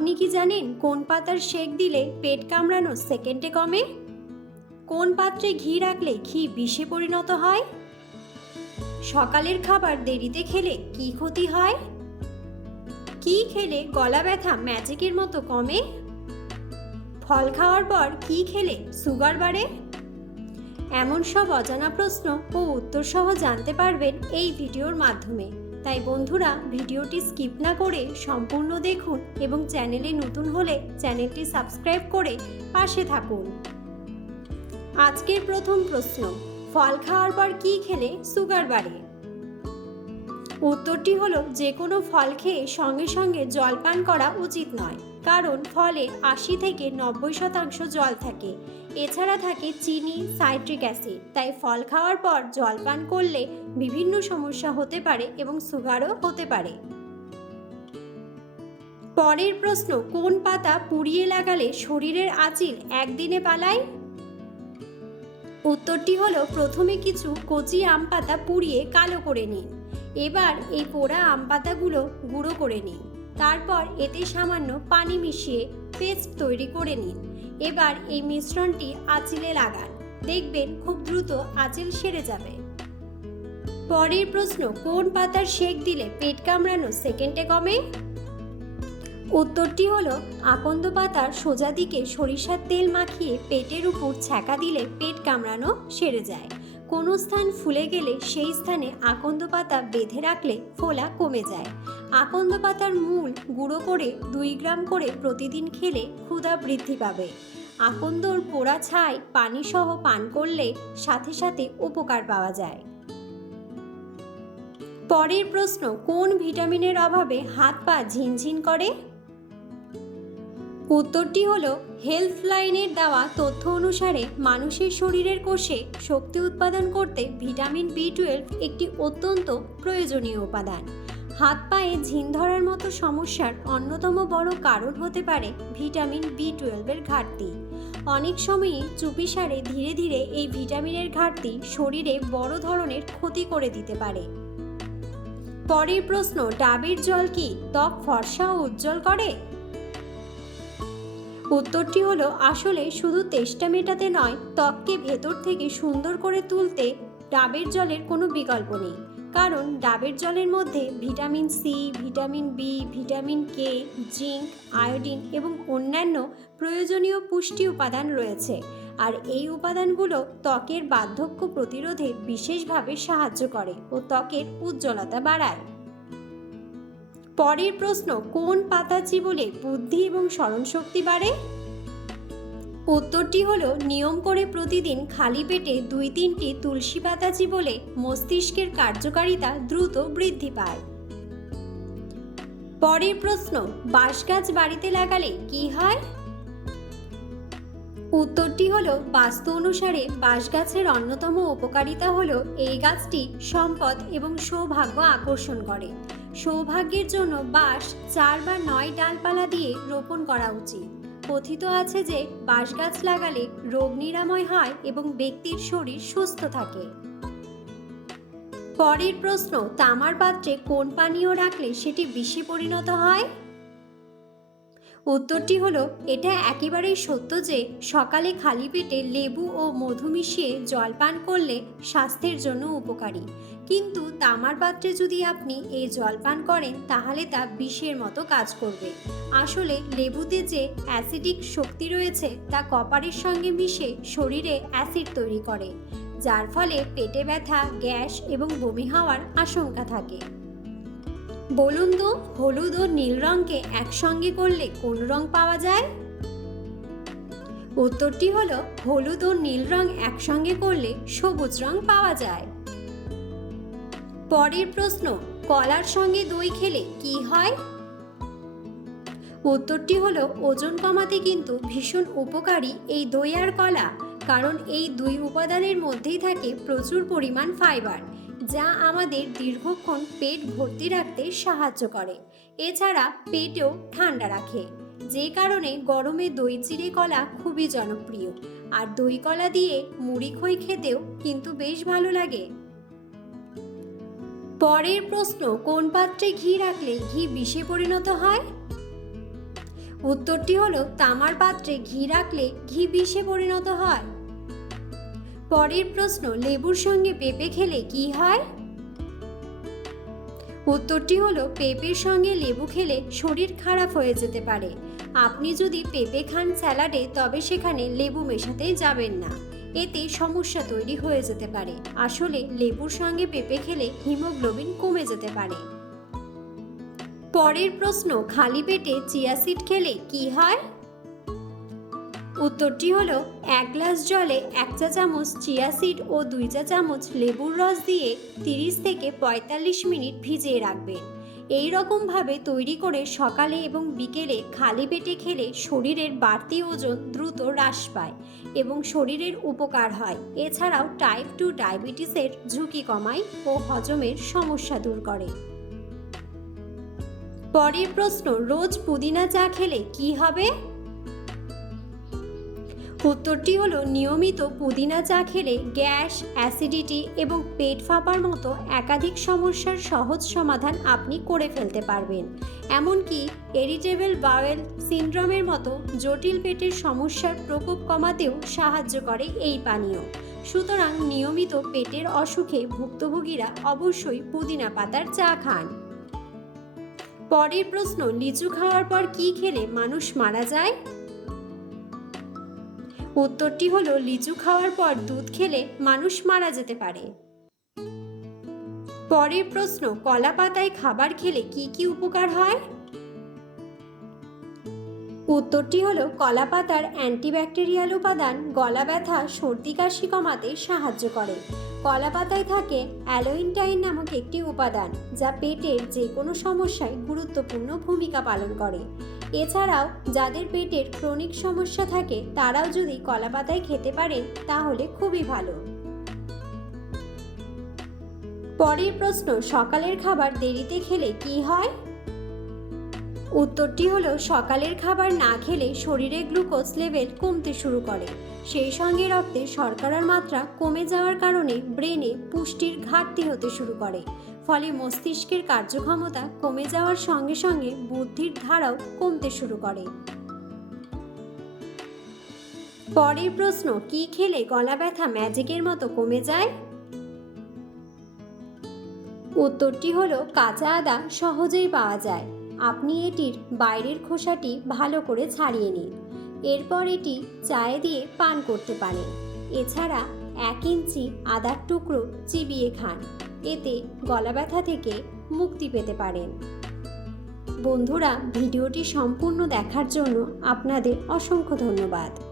আপনি কি জানেন কোন পাতার শেক দিলে পেট কামড়ানো সেকেন্ডে কমে? কোন পাত্রে ঘি রাখলে ঘি বিষে পরিণত হয়? সকালের খাবার দেরিতে খেলে কি ক্ষতি হয়? কি খেলে গলা ব্যথা ম্যাজিকের মতো কমে? ফল খাওয়ার পর কি খেলে সুগার বাড়ে? এমন সব অজানা প্রশ্ন ও উত্তর সহ জানতে পারবেন এই ভিডিওর মাধ্যমে। তাই বন্ধুরা ভিডিওটি স্কিপ না করে সম্পূর্ণ দেখুন এবং চ্যানেলে নতুন হলে চ্যানেলটি সাবস্ক্রাইব করে পাশে থাকুন। আজকের প্রথম প্রশ্ন, ফল খাওয়ার পর কী খেলে সুগার বাড়ে? উত্তরটি হলো যে কোনো ফল খেয়ে সঙ্গে সঙ্গে জল পান করা উচিত নয়। কারণ ফলে আশি থেকে নব্বই শতাংশ জল থাকে। এছাড়া থাকে চিনি, সাইট্রিক অ্যাসিড। তাই ফল খাওয়ার পর জল পান করলে বিভিন্ন সমস্যা হতে পারে এবং সুগারও হতে পারে। পরের প্রশ্ন, কোন পাতা পুড়িয়ে লাগালে শরীরের আঁচিল একদিনে পালায়? উত্তরটি হলো, প্রথমে কিছু কচি আম পাতা পুড়িয়ে কালো করে নিন। এবার এই পোড়া আম পাতাগুলো গুঁড়ো করে নিন। তারপর এতে সামান্য পানি মিশিয়ে পেস্ট তৈরি করে নিন। এবার এই মিশ্রণটি আঁচিলে লাগান। দেখবেন খুব দ্রুত আঁচিল সেরে যাবে। পরের প্রশ্ন, কোন পাতার শেক দিলে পেট কামড়ানো সেকেন্ডে কমে? উত্তরটি হলো, আকন্দ পাতার সোজা দিকে সরিষার তেল মাখিয়ে পেটের উপর ছ্যাঁকা দিলে পেট কামড়ানো সেরে যায়। কোনো স্থান ফুলে গেলে সেই স্থানে আকন্দ পাতা বেঁধে রাখলে ফোলা কমে যায়। আকন্দ পাতার মূল গুঁড়ো করে দুই গ্রাম করে প্রতিদিন খেলে ক্ষুধা বৃদ্ধি পাবে। আকন্দর পোড়া ছাই পানি সহ পান করলে সাথে সাথে উপকার পাওয়া যায়। পরের প্রশ্ন, কোন ভিটামিনের অভাবে হাত পা ঝিনঝিন করে? উত্তরটি হলো হেল্পলাইনের দেওয়া তথ্য অনুসারে মানুষের শরীরের কোষে শক্তি উৎপাদন করতে ভিটামিন বি টুয়েলভ একটি অত্যন্ত প্রয়োজনীয় উপাদান। হাত পায়ে ঝিন ধরার মতো সমস্যার অন্যতম বড় কারণ হতে পারে ভিটামিন বি টুয়েলভের ঘাটতি। অনেক সময়ই চুপিসারে ধীরে ধীরে এই ভিটামিনের ঘাটতি শরীরে বড় ধরনের ক্ষতি করে দিতে পারে। পরের প্রশ্ন, ডাবের জল কি ত্বক ফর্সা ও উজ্জ্বল করে? উত্তরটি হলো, আসলে শুধু তেষ্টা মেটাতে নয়, ত্বককে ভেতর থেকে সুন্দর করে তুলতে ডাবের জলের কোনো বিকল্প নেই। কারণ ডাবের জলের মধ্যে vitamin C vitamin B vitamin K zinc, iodine এবং অন্যান্য প্রয়োজনীয় পুষ্টি উপাদান রয়েছে। আর এই উপাদানগুলো ত্বকের বার্ধক্য প্রতিরোধে বিশেষভাবে সাহায্য করে ও ত্বকের উজ্জ্বলতা বাড়ায়। পরের প্রশ্ন, কোন পাতা চিবলে বুদ্ধি এবং স্মরণশক্তি বাড়ে? উত্তরটি হলো, নিয়ম করে প্রতিদিন খালি পেটে দুই তিনটি তুলসী পাতা চিবলে মস্তিষ্কের কার্যকারিতা দ্রুত বৃদ্ধি পায়। পরের প্রশ্ন বাঁশ গাছ বাড়িতে লাগালে কি হয়? উত্তরটি হলো, বাস্তু অনুসারে বাঁশ গাছের অন্যতম উপকারিতা হলো, এই গাছটি সম্পদ এবং সৌভাগ্য আকর্ষণ করে। সৌভাগ্যের জন্য বাঁশ চার বা নয় ডালপালা দিয়ে রোপণ করা উচিত। কথিত আছে যে বাঁশ গাছ লাগালে রোগ নিরাময় হয় এবং ব্যক্তির শরীর সুস্থ থাকে। পরের প্রশ্ন, তামার পাত্রে কোন পানীয় রাখলে সেটি বিষে পরিণত হয়? উত্তরটি হলো, এটা একেবারেই সত্য যে সকালে খালি পেটে লেবু ও মধু মিশিয়ে জল পান করলে স্বাস্থ্যের জন্য উপকারী। কিন্তু তামার পাত্রে যদি আপনি এই জল পান করেন, তাহলে তা বিষের মতো কাজ করবে। আসলে লেবুতে যে অ্যাসিডিক শক্তি রয়েছে, তা কপারের সঙ্গে মিশে শরীরে অ্যাসিড তৈরি করে, যার ফলে পেটে ব্যথা, গ্যাস এবং বমি হওয়ার আশঙ্কা থাকে। বলুন তো, হলুদ ও নীল রঙকে একসঙ্গে করলে কোন রং পাওয়া যায়? উত্তরটি হলো, হলুদ ও নীল রং একসঙ্গে করলে সবুজ রং পাওয়া যায়। পরের প্রশ্ন, কলার সঙ্গে দই খেলে কি হয়? উত্তরটি হলো, ওজন কমাতে কিন্তু ভীষণ উপকারী এই দই আর কলা, কারণ এই দুই উপাদানের মধ্যেই থাকে প্রচুর পরিমাণ ফাইবার। যা আমাদের দীর্ঘক্ষণ পেট ভর্তি রাখতে সাহায্য করে। এছাড়া পেটও ঠান্ডা রাখে। যে কারণে গরমে দই চিড়ে কলা খুবই জনপ্রিয়। আর দই কলা দিয়ে মুড়ি খই খেতেও কিন্তু বেশ ভালো লাগে। পরের প্রশ্ন, কোন পাত্রে ঘি রাখলে ঘি বিষে পরিণত হয়? উত্তরটি হলো, তামার পাত্রে ঘি রাখলে ঘি বিষে পরিণত হয়। পরের প্রশ্ন, লেবুর সঙ্গে পেঁপে খেলে কি হয়? উত্তরটি হলো, পেঁপের সঙ্গে লেবু খেলে শরীর খারাপ হয়ে যেতে পারে। আপনি যদি পেঁপে খান স্যালাডে, তবে সেখানে লেবু মেশাতে যাবেন না। এতে সমস্যা তৈরি হয়ে যেতে পারে। আসলে, লেবুর সঙ্গে পেঁপে খেলে হিমোগ্লোবিন কমে যেতে পারে। পরের প্রশ্ন, খালি পেটে চিয়া সিড খেলে কি হয়? উত্তরটি হলো এক গ্লাস জলে এক চা চামচ চিয়া সিড ও দুই চা চামচ লেবুর রস দিয়ে তিরিশ থেকে পঁয়তাল্লিশ মিনিট ভিজিয়ে রাখবেন এই রকমভাবে তৈরি করে সকালে এবং বিকেলে খালি পেটে খেলে শরীরের বাড়তি ওজন দ্রুত হ্রাস পায় এবং শরীরের উপকার হয়। এছাড়াও টাইপ টু ডায়াবেটিসের ঝুঁকি কমায় ও হজমের সমস্যা দূর করে। পরের প্রশ্ন, রোজ পুদিনা চা খেলে কি হবে? উত্তরটি হলো নিয়মিত পুদিনা চা খেলে গ্যাস, অ্যাসিডিটি এবং পেট ফাঁপার মতো একাধিক সমস্যার সহজ সমাধান আপনি করে ফেলতে পারবেন। এমনকি এরিটেবল বাওয়েল সিনড্রোমের মতো জটিল পেটের সমস্যার প্রকোপ কমাতেও সাহায্য করে এই পানীয়। সুতরাং নিয়মিত পেটের অসুখে ভুক্তভোগীরা অবশ্যই পুদিনা পাতার চা খান। পরের প্রশ্ন, লিচু খাওয়ার পর কি খেলে মানুষ মারা যায়? উত্তরটি হলো, লিচু খাওয়ার পর দুধ খেলে মানুষ মারা যেতে পারে। পরের প্রশ্ন, কলা পাতায় খাবার খেলে কি কি উপকার হয়? উত্তরটি হলো, কলা পাতার অ্যান্টিব্যাকটেরিয়াল উপাদান গলা ব্যথা, সর্দি কাশি কমাতে সাহায্য করে। কলা পাতায় থাকে অ্যালোইনটাইন নামক একটি উপাদান, যা পেটের যে কোনো সমস্যায় গুরুত্বপূর্ণ ভূমিকা পালন করে। এছাড়াও, যাদের পেটের ক্রনিক সমস্যা থাকে, তারাও যদি কলা পাতায় খেতে পারেন, তাহলে খুবই ভালো। পরের প্রশ্ন, সকালের খাবার দেরিতে খেলে কি হয়? উত্তরটি হলো, সকালের খাবার না খেলে শরীরে গ্লুকোজ লেভেল কমতে শুরু করে। সেই সঙ্গে রক্তে শর্করার মাত্রা কমে যাওয়ার কারণে ব্রেনে পুষ্টির ঘাটতি হতে শুরু করে। ফলে মস্তিষ্কের কার্যক্ষমতা কমে যাওয়ার সঙ্গে সঙ্গে বুদ্ধির ধারাও কমতে শুরু করে। পরের প্রশ্ন, কি খেলে গলা ব্যথা ম্যাজিকের মতো কমে যায়? উত্তরটি হলো, কাঁচা আদা সহজেই পাওয়া যায়। আপনি এটির বাইরের খোসাটি ভালো করে ছাড়িয়ে নিন। এরপর এটি চায়ে দিয়ে পান করতে পারেন। এছাড়া এক ইঞ্চি আদার টুকরো চিবিয়ে খান। এতে গলা ব্যথা থেকে মুক্তি পেতে পারেন। বন্ধুরা, ভিডিওটি সম্পূর্ণ দেখার জন্য আপনাদের অসংখ্য ধন্যবাদ।